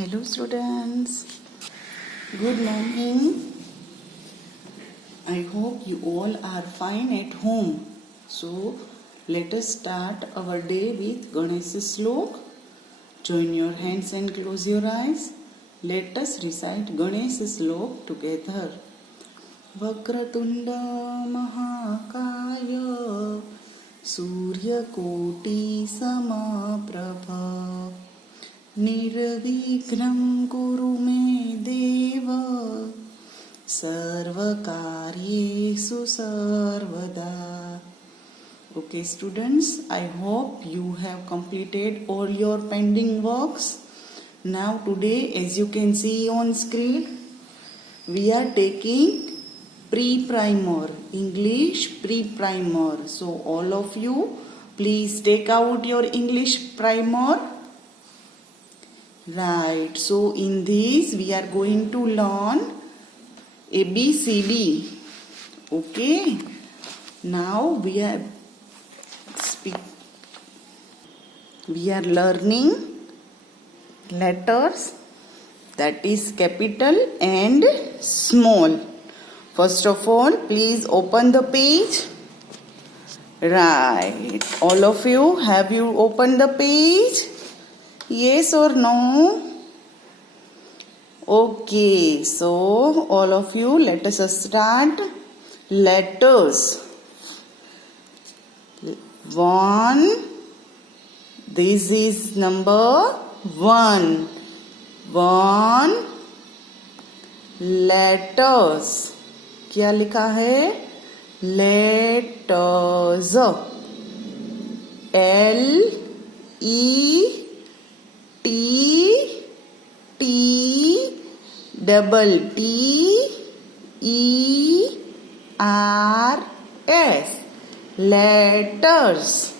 Hello students, good morning. I hope you all are fine at home. So let us start our day with Ganesh Slok. Join your hands and close your eyes. Let us recite Ganesh Slok together. Vakratunda Mahakaya Suryakoti Samaprabha निर्विघ्नं कुरु मे देव सर्वकार्येषु सर्वदा. Okay students, I hope you have completed all your pending works. Now today, as you can see on screen, we are taking pre-primer, English pre-primer. So all of you, please take out your English primer. Right, so in this we are going to learn ABCD. Okay, now we are learning letters, that is capital and small. First of all, please open the page. Right, all of you, have you opened the page? Yes or no? Okay, so all of you, let us start. Letters. 1. This is number 1. 1. Letters. क्या लिखा है? Letters. Letters. Letters.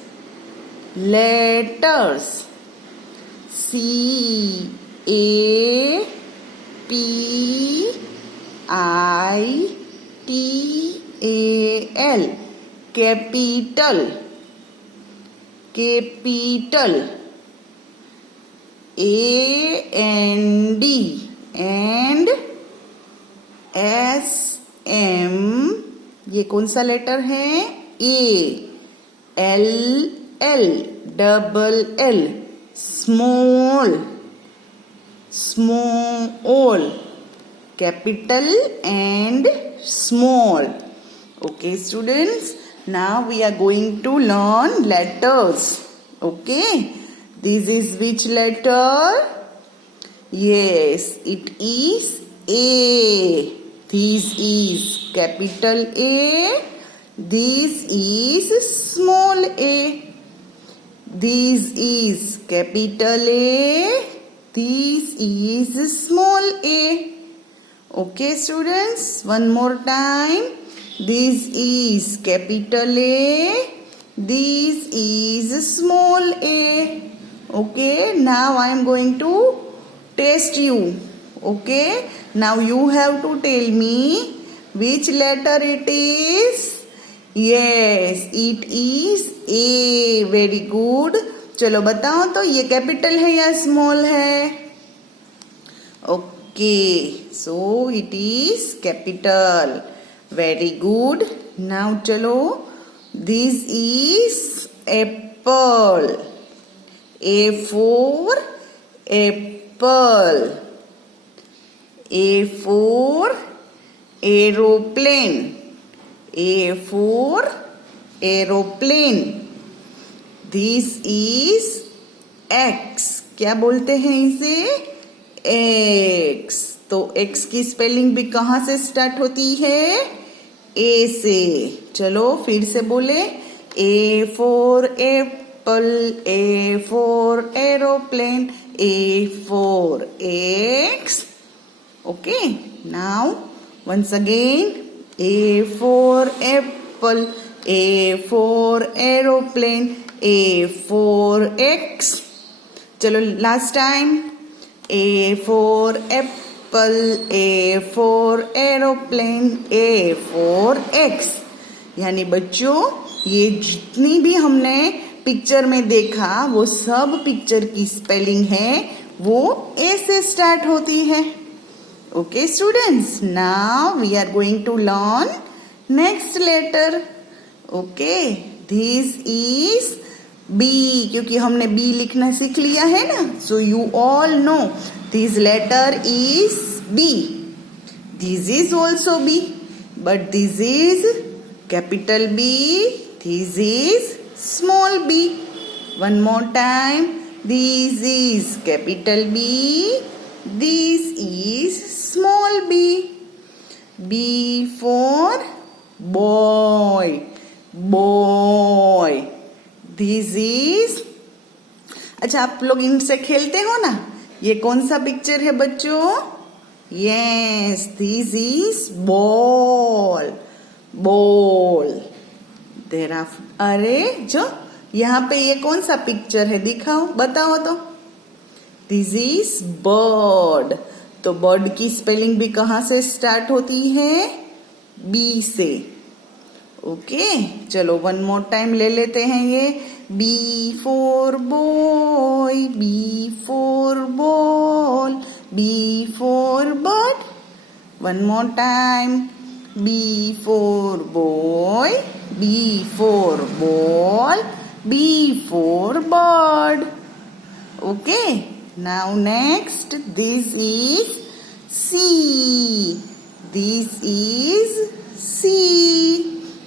Letters. Capital. Capital. Capital. And SM, ये कौन सा letter है? A. L. Small. Capital and small. Okay students, now we are going to learn letters. Okay, this is which letter? Yes, it is A. This is capital A. This is small a. This is capital A. This is small a. Okay students, one more time. This is capital A. This is small a. Okay, now I am going to test you. Okay, now you have to tell me which letter it is. Yes, it is A. Very good. चलो बताओ तो ये capital है या small है? Okay, so it is capital. Very good. Now चलो, this is apple. A for apple. A for aeroplane. A for aeroplane. This is X. क्या बोलते हैं इसे? X. तो X की स्पेलिंग भी कहाँ से स्टार्ट होती है? A से. चलो फिर से बोले. A for apple. A for aeroplane. A for X. Okay. Now once again. A for apple. A for aeroplane. A for X. चलो last time. A for apple. A for aeroplane. A for X. यानी बच्चों, ये जितनी भी हमने picture में देखा वो सब पिक्चर की स्पेलिंग है वो ए से स्टार्ट होती है. Okay students, now we are going to learn next letter. Okay, this is B, क्योंकि हमने बी लिखना सीख लिया है ना. So you all know this letter is B. This is also B, but this is capital B, this is small B. One more time, this is capital B, this is small b. B for boy, boy. This is, अच्छा आप लोग इनसे खेलते हो ना. ये कौन सा पिक्चर है बच्चों? Yes, this is ball, ball. अरे जो यहाँ पे ये कौन सा पिक्चर है दिखाओ, बताओ तो. This is bird. तो बर्ड की स्पेलिंग भी कहाँ से स्टार्ट होती है? बी से. ओके, चलो वन मोर टाइम ले लेते हैं ये. B for boy, B for ball, B for bird. One more time. B for boy, B for ball, B for bird. Okay, now next, this is C. This is C.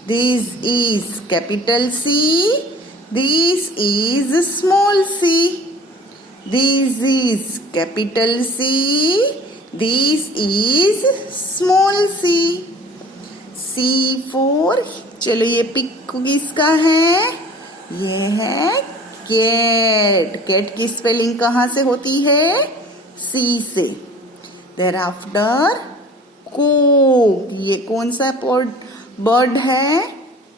This is capital C. This is small c. This is capital C. This is small c. C for, चलो ये pick किसका है? ये है cat. Cat की spelling कहाँ से होती है? सी से. Thereafter cock. ये कौन सा बर्ड है?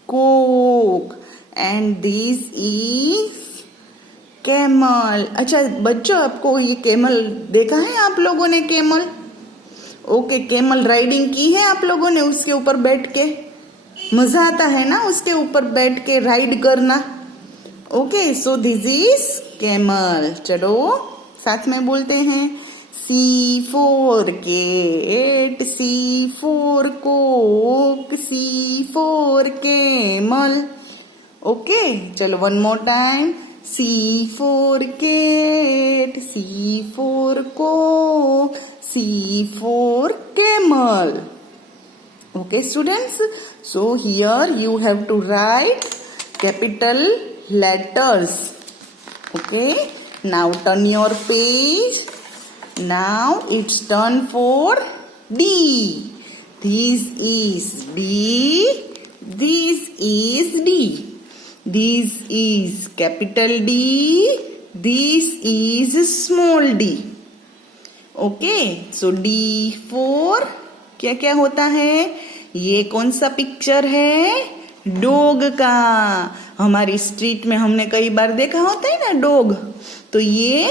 Cock. And this is camel. अच्छा बच्चों, आपको ये कैमल देखा है आप लोगों ने? कैमल, ओके, कैमल राइडिंग की है आप लोगों ने? उसके ऊपर बैठ के मजा आता है ना, उसके ऊपर बैठ के राइड करना. Okay, so this is camel. चलो साथ में बोलते हैं. C for cat, C for coke, C for camel. Okay, चलो one more time. C for cat, C for coke, C for camel. Okay students, so here you have to write capital letters. Okay, now turn your page. Now it's turn for D. This is D. This is D. This is capital D. This is small d. Okay, so D for क्या क्या होता है? ये कौन सा picture है? Dog का. हमारी स्ट्रीट में हमने कई बार देखा होता है ना डॉग. तो ये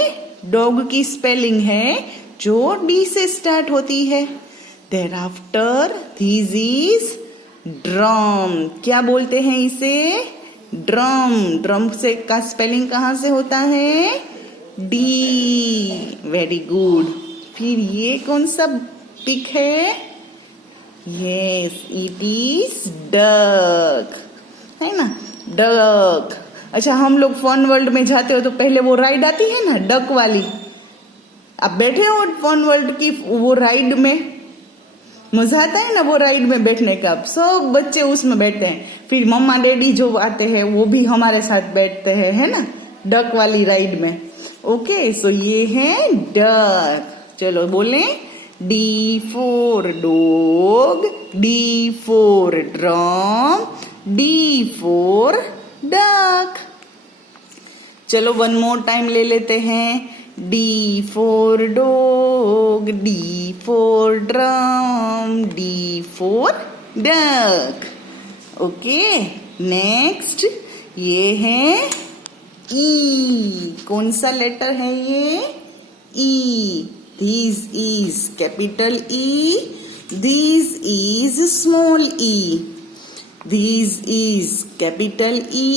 डॉग की स्पेलिंग है जो डी से स्टार्ट होती है. Thereafter this is drum. क्या बोलते हैं इसे? ड्रम. ड्रम से का स्पेलिंग कहाँ से होता है? डी. Very good. फिर ये कौन सा पिक है? Yes, it is duck. है ना, डक. अच्छा, हम लोग फन वर्ल्ड में जाते हो तो पहले वो राइड आती है ना डक वाली. आप बैठे हो फन वर्ल्ड की वो राइड में? मजा आता है ना वो राइड में बैठने का. सब बच्चे उसमें बैठते हैं. फिर मम्मा डैडी जो आते हैं वो भी हमारे साथ बैठते हैं, है ना, डक वाली राइड में. ओके, सो ये है डक. चलो बोलें. D for dog, D for drum, D for duck. चलो वन मोर टाइम ले लेते हैं. D for dog, D for drum, D for duck. Okay, next ये है E. कौन सा लेटर है ये? E. This is capital E. This is small e. This is capital E.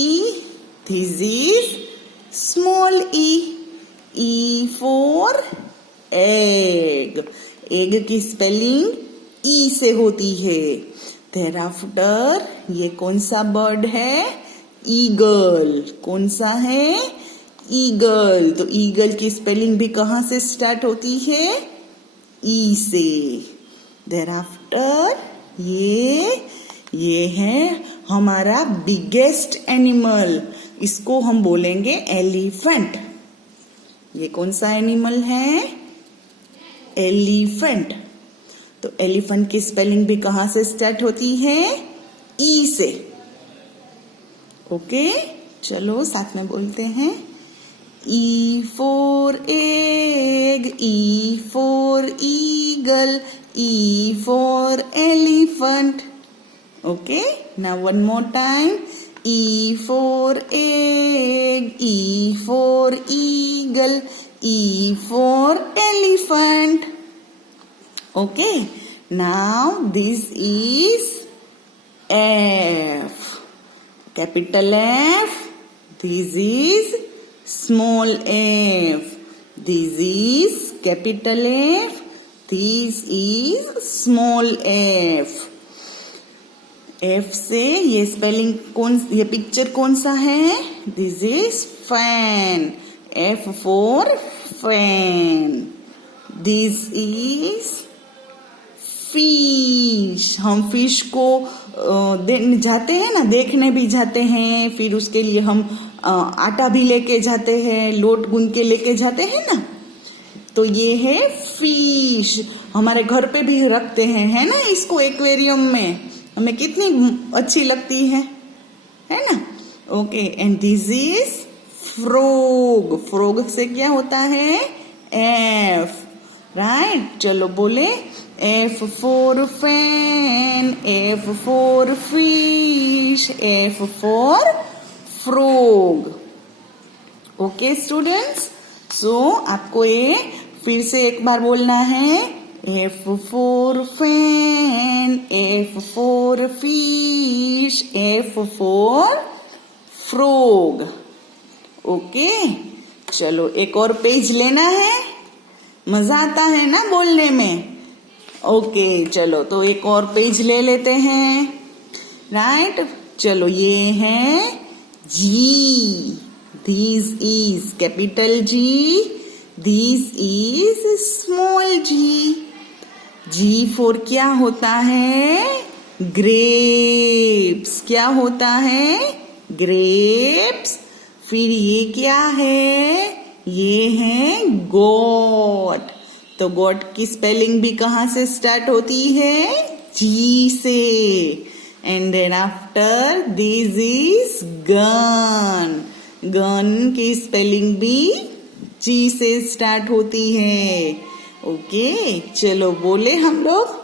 This is small e. E for egg. Egg की spelling ई से होती है. Thereafter ये कौन सा बर्ड है? ईगल. कौन सा है? ईगल. तो ईगल की स्पेलिंग भी कहाँ से स्टार्ट होती है? ई से. Thereafter ये है हमारा बिगेस्ट एनिमल. इसको हम बोलेंगे एलिफेंट. ये कौन सा एनिमल है? एलिफेंट. तो एलिफेंट की स्पेलिंग भी कहाँ से स्टार्ट होती है? ई से. ओके, चलो साथ में बोलते हैं. E for egg, E for eagle, E for elephant. Okay, now one more time. E for egg, E for eagle, E for elephant. Okay, now this is F. Capital F. This is small f. This is capital F. This is small f. F से ये spelling ये picture कौन सा है? This is fan. F for fan. This is fish. हम fish को जाते हैं ना, देखने भी जाते हैं. फिर उसके लिए हम आटा भी लेके जाते हैं, लोट गूंद के लेके जाते हैं ना. तो ये है फिश. हमारे घर पे भी रखते हैं, है ना, इसको एक्वेरियम में. हमें कितनी अच्छी लगती है ना. Okay, and this is frog. Frog से क्या होता है? एफ. राइट. चलो बोले. F for fan, F for fish, F for frog. Okay students, so आपको ये फिर से एक बार बोलना है. F for fan, F for fish, F for frog. Okay, चलो एक और पेज लेना है. मजा आता है ना बोलने में. ओके, चलो तो एक और पेज ले लेते हैं. राइट. चलो ये है G. This is capital G. This is small G. G for क्या होता है? ग्रेप्स. क्या होता है? ग्रेप्स. फिर ये क्या है? ये है गोट. तो गॉड की स्पेलिंग भी कहाँ से स्टार्ट होती है? जी से. And then after this is gun. Gun की स्पेलिंग भी जी से स्टार्ट होती है. ओके, चलो बोले हम लोग.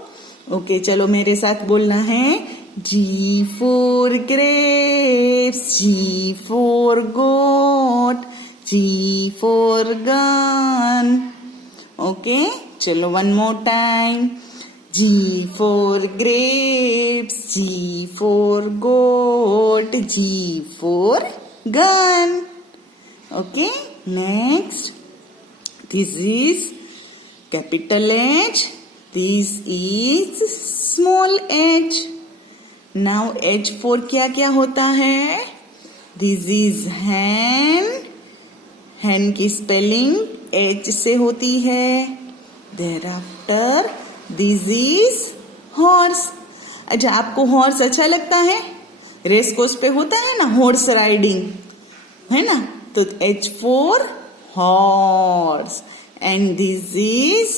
ओके, चलो मेरे साथ बोलना है. G for grapes, G for god, G for gun. Okay, चलो one more time. G for grapes, G for goat, G for gun. Okay, next. This is capital H. This is small h. Now H for क्या क्या होता है? This is hen. hen की spelling H से होती है. Thereafter this is horse. अच्छा, आपको हॉर्स अच्छा लगता है? रेस कोर्स पे होता है ना हॉर्स राइडिंग, है ना. तो H for horse. And this is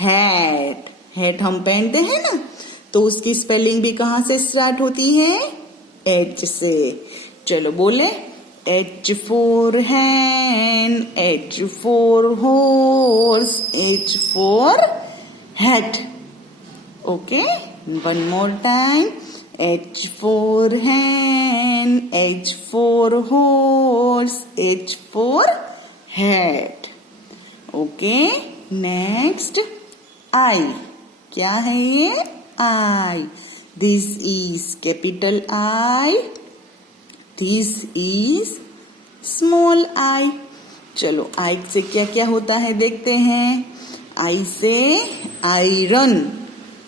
hat. Hat हम पहनते हैं ना, तो उसकी स्पेलिंग भी कहाँ से स्टार्ट होती है? H से. चलो बोले. H for hen, H for horse, H for hat. Okay, one more time. H for hen, H for horse, H for hat. Okay, next I. क्या है ये? I. This is capital I. This is small I. चलो आई से क्या क्या होता है देखते हैं। आई से आयरन,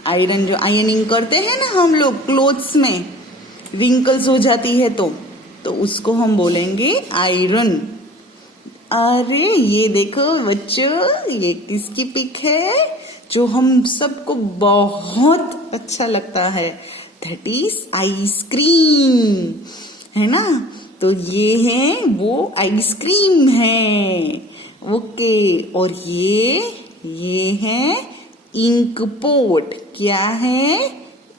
आयरन जो आयनिंग करते हैं ना हम लोग क्लोथ्स में, रिंकल्स हो जाती है तो उसको हम बोलेंगे आयरन। अरे ये देखो बच्चों, ये किसकी पिक है जो हम सबको बहुत अच्छा लगता है, दैट इज आइसक्रीम, है ना। तो ये है वो आइसक्रीम है, ओके। और ये है इंक पोट। क्या है?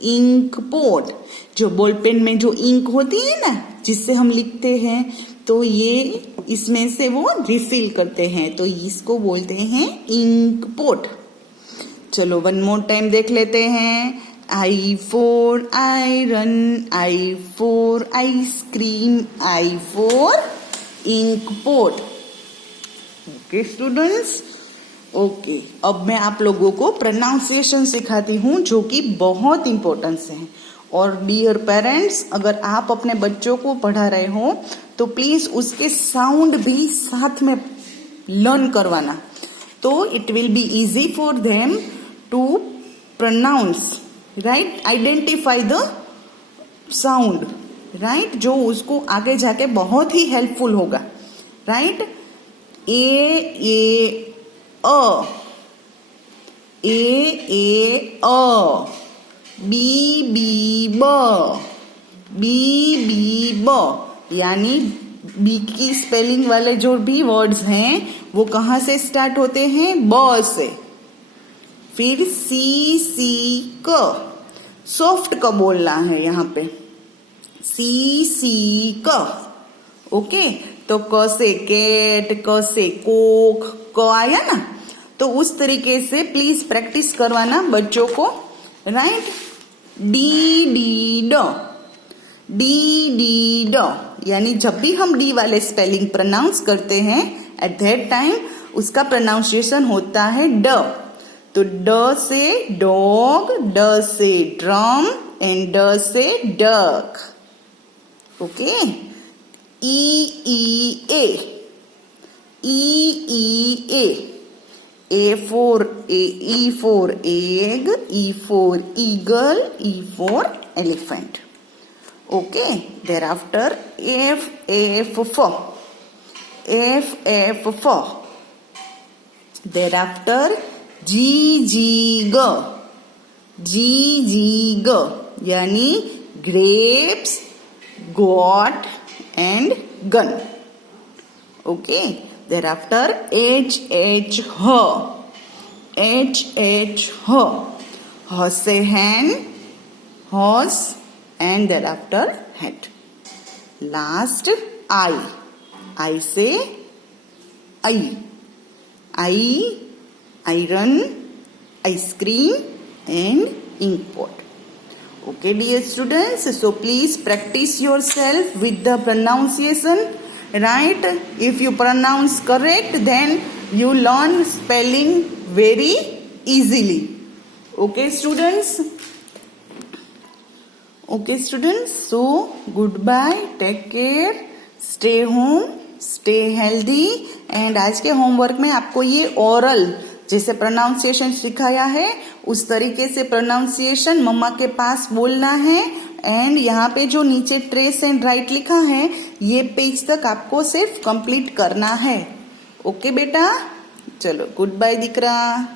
Ink pot. जो बॉल पेन में जो इंक होती है ना जिससे हम लिखते हैं, तो ये इसमें से वो रिफिल करते हैं, तो इसको बोलते हैं इंक पोट। चलो वन मोर टाइम देख लेते हैं। I for iron, I for ice cream, I for ink pot. Okay students, okay. अब मैं आप लोगों को प्रोनाउंसिएशन सिखाती हूँ जो कि बहुत इंपॉर्टेंस है। और डियर पेरेंट्स, अगर आप अपने बच्चों को पढ़ा रहे हो तो प्लीज उसके साउंड भी साथ में लर्न करवाना, तो it will be easy for them to pronounce, right, identify the sound, right, जो उसको आगे जाके बहुत ही हेल्पफुल होगा, राइट। ए अ, ए अ, बी ब, यानी बी की स्पेलिंग वाले जो भी वर्ड्स हैं वो कहाँ से स्टार्ट होते हैं? ब से। फिर सी क, सॉफ्ट क बोलना है यहाँ पे, सी क, ओके। तो क से कैट, क से कोक, क आया ना, तो उस तरीके से प्लीज प्रैक्टिस करवाना बच्चों को, राइट। डी ड, यानी जब भी हम डी वाले स्पेलिंग प्रोनाउंस करते हैं एट दैट टाइम उसका प्रोनाउंसिएशन होता है ड। तो ड से डॉग, ड से ड्रम एंड ड से duck, okay. E A, A for E for egg, E for eagle, E for elephant. Okay. Thereafter F for. Thereafter G यानी grapes, goat and gun. Okay. Thereafter H, H से hen, horse, and thereafter hat. Last I से iron, ice cream, and ink pot. Okay, dear students, so please practice yourself with the pronunciation. Right? If you pronounce correct, then you learn spelling very easily. Okay, students? Okay, students. So, goodbye. Take care. Stay home. Stay healthy. And आज के homework में आपको ये oral जैसे pronunciation सिखाया है उस तरीके से प्रोनाउंसिएशन मम्मा के पास बोलना है। एंड यहाँ पे जो नीचे ट्रेस एंड राइट लिखा है ये पेज तक आपको सिर्फ कंप्लीट करना है। ओके बेटा, चलो गुड बाय दिकरा।